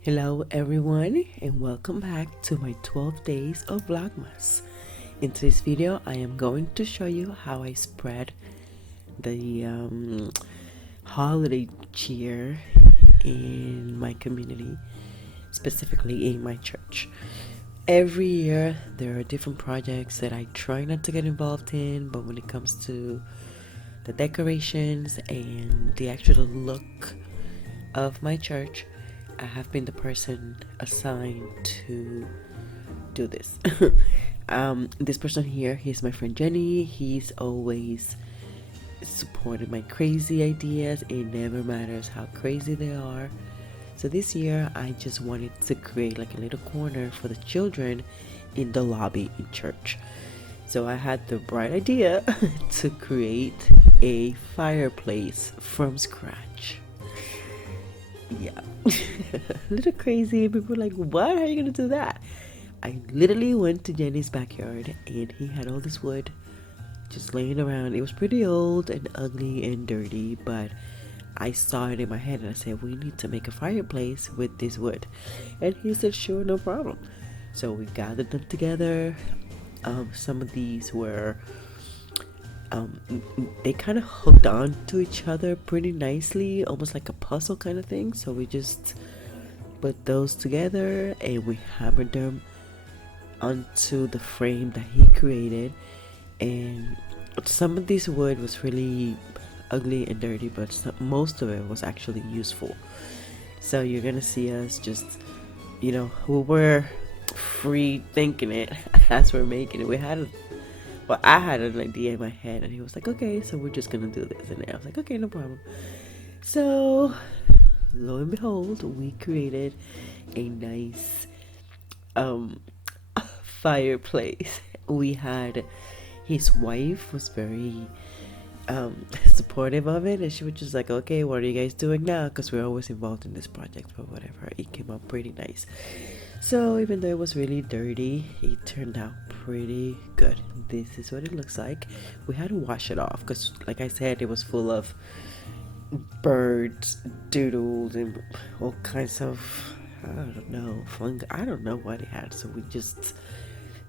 Hello everyone and welcome back to my 12 days of Vlogmas. In today's video I am going to show you how I spread the holiday cheer in my community, specifically in my church. Every year there are different projects that I try not to get involved in, but when it comes to the decorations and the actual look of my church, I have been the person assigned to do this. This person here, he's my friend Jenny. He's always supported my crazy ideas. It never matters how crazy they are. So this year I just wanted to create like a little corner for the children in the lobby in church. So I had the bright idea to create a fireplace from scratch. Yeah. A little crazy. People were like, what? How are you gonna do that? I literally went to Jenny's backyard and he had all this wood just laying around. It was pretty old and ugly and dirty, but I saw it in my head and I said, we need to make a fireplace with this wood. And he said, sure, no problem. So we gathered them together. Some of these were they kind of hooked on to each other pretty nicely, almost like a puzzle kind of thing. So we just put those together and we hammered them onto the frame that he created. And some of this wood was really ugly and dirty, but most of it was actually useful. So you're gonna see us just, we were free thinking it as we're making it. I had an idea in my head and he was like, okay, so we're just gonna do this. And I was like, okay, no problem. So lo and behold, we created a nice fireplace. We had, his wife was very supportive of it, and she was just like, okay, what are you guys doing now? Because we're always involved in this project, but whatever, it came out pretty nice. So even though it was really dirty, it turned out pretty good. This is what it looks like. We had to wash it off because, like I said, it was full of birds, doodles, and all kinds of, I don't know, fungi. I don't know what it had. So we just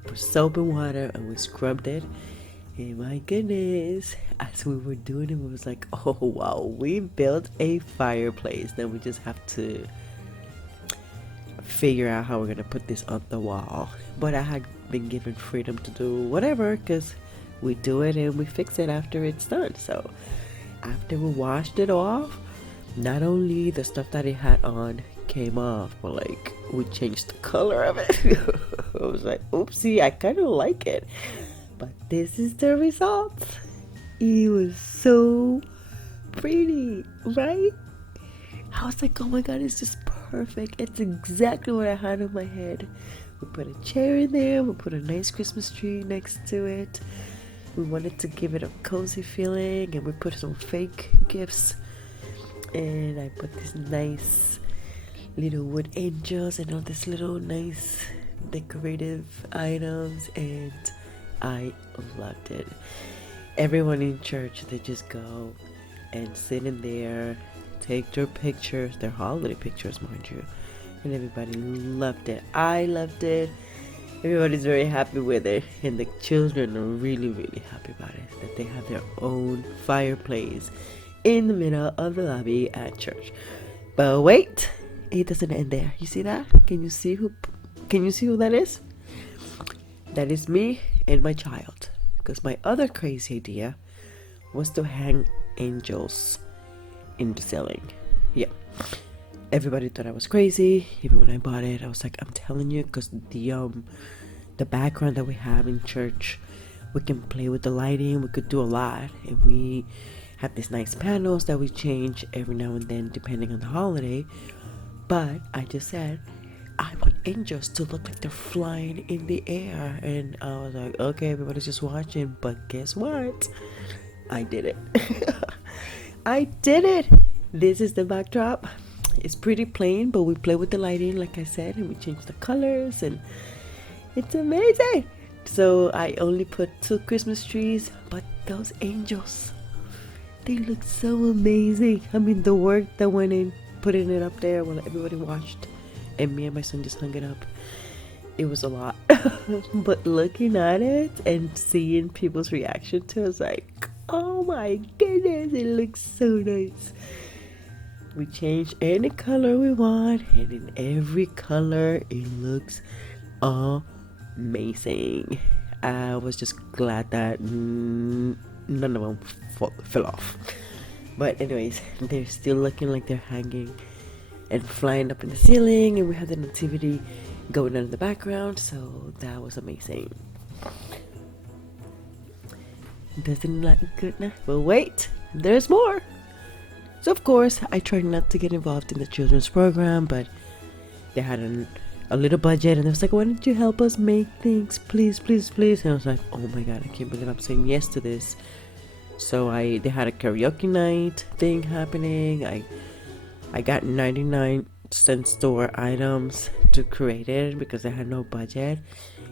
put soap and water and we scrubbed it. And my goodness, as we were doing it, we was like, oh wow, we built a fireplace. Then we just have to figure out how we're gonna put this on the wall. But I had been given freedom to do whatever because we do it and we fix it after it's done. So after we washed it off, not only the stuff that it had on came off, but like we changed the color of it. I was like, oopsie, I kind of like it, but this is the result. It was so pretty, right? I was like, oh my god, it's just perfect. It's exactly what I had in my head. We put a chair in there, we put a nice Christmas tree next to it. We wanted to give it a cozy feeling, and we put some fake gifts. And I put these nice little wood angels and all these little nice decorative items, and I loved it. Everyone in church, they just go and sit in there, take their pictures, their holiday pictures, mind you, and everybody loved it. I loved it. Everybody's very happy with it, and the children are really, really happy about it, that they have their own fireplace in the middle of the lobby at church. But wait, it doesn't end there. You see that? Can you see who that is? That is me and my child. Because my other crazy idea was to hang angels in the ceiling. Yeah, everybody thought I was crazy. Even when I bought it, I was like, I'm telling you, because the background that we have in church, we can play with the lighting, we could do a lot, and we have these nice panels that we change every now and then depending on the holiday. But I just said, I want angels to look like they're flying in the air. And I was like, okay, everybody's just watching, but guess what? I did it. I did it. This is the backdrop. It's pretty plain, but we play with the lighting, like I said, and we change the colors, and it's amazing. So I only put 2 Christmas trees, but those angels, they look so amazing. I mean, the work that went in putting it up there while everybody watched, and me and my son just hung it up. It was a lot. But looking at it and seeing people's reaction to it, I was like, oh my goodness, it looks so nice. We change any color we want, and in every color it looks amazing. I was just glad that none of them fell off. But anyways, they're still looking like they're hanging and flying up in the ceiling, and we have the nativity going on in the background, so that was amazing. Doesn't look good now? But wait, there's more. So of course, I tried not to get involved in the children's program, but they had a little budget, and they was like, why don't you help us make things, please, please, please? And I was like, oh my god, I can't believe I'm saying yes to this. So they had a karaoke night thing happening. I got 99-cent store items to create it because I had no budget,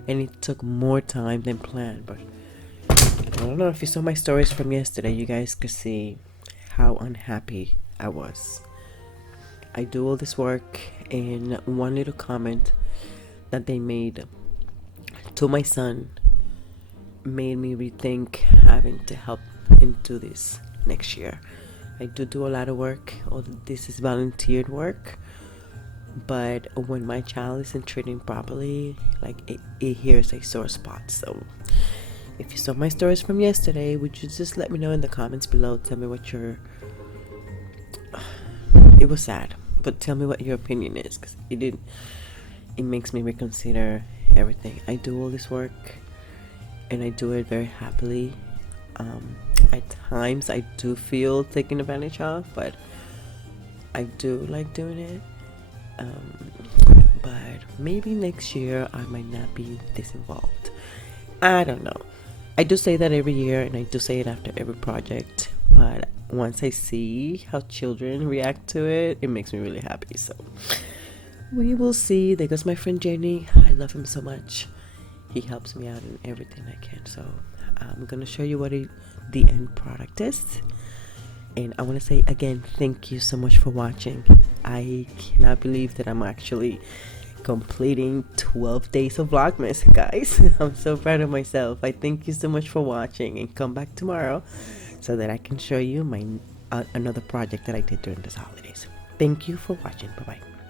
and it took more time than planned. But I don't know if you saw my stories from yesterday, you guys could see how unhappy I was. I do all this work, and one little comment that they made to my son made me rethink having to help him do this next year. I do a lot of work. All this is volunteered work, but when my child isn't treating properly, like it here's a sore spot. So if you saw my stories from yesterday, would you just let me know in the comments below? Tell me what it was sad, but tell me what your opinion is, because it makes me reconsider everything. I do all this work, and I do it very happily. At times I do feel taken advantage of, but I do like doing it. But maybe next year I might not be this involved. I don't know. I do say that every year, and I do say it after every project, but once I see how children react to it, it makes me really happy. So we will see. There goes my friend Jenny. I love him so much. He helps me out in everything I can. So I'm gonna show you what the end product is, and I want to say again, thank you so much for watching. I cannot believe that I'm actually completing 12 days of Vlogmas, guys. I'm so proud of myself. I thank you so much for watching, and come back tomorrow so that I can show you my another project that I did during this holidays. Thank you for watching. Bye bye.